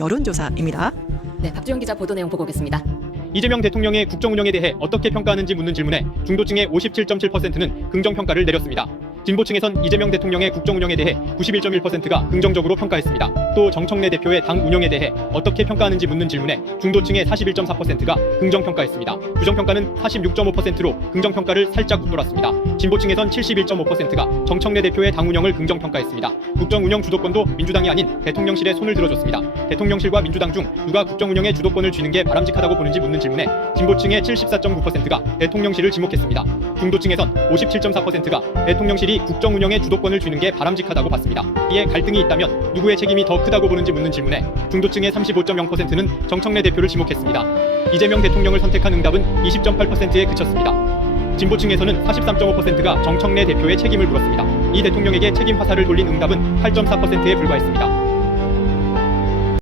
여론조사입니다. 네, 박주영 기자 보도 내용 보고 오겠습니다. 이재명 대통령의 국정 운영에 대해 어떻게 평가하는지 묻는 질문에 중도층의 57.7%는 긍정 평가를 내렸습니다. 진보층에선 이재명 대통령의 국정 운영에 대해 91.1%가 긍정적으로 평가했습니다. 또 정청래 대표의 당 운영에 대해 어떻게 평가하는지 묻는 질문에 중도층의 41.4%가 긍정 평가했습니다. 부정 평가는 46.5%로 긍정 평가를 살짝 웃돌았습니다. 진보층에선 71.5%가 정청래 대표의 당 운영을 긍정 평가했습니다. 국정 운영 주도권도 민주당이 아닌 대통령실에 손을 들어줬습니다. 대통령실과 민주당 중 누가 국정 운영의 주도권을 쥐는 게 바람직하다고 보는지 묻는 질문에 진보층의 74.9%가 대통령실을 지목했습니다. 중도층에선 57.4%가 대통령실이 국정 운영의 주도권을 쥐는 게 바람직하다고 봤습니다. 이에 갈등이 있다면 누구의 책임이 더 크다고 보는지 묻는 질문에 중도층의 35.0%는 정청래 대표를 지목했습니다. 이재명 대통령을 선택한 응답은 20.8%에 그쳤습니다. 진보층에서는 43.5%가 정청래 대표의 책임을 물었습니다. 이 대통령에게 책임 화살을 돌린 응답은 8.4%에 불과했습니다.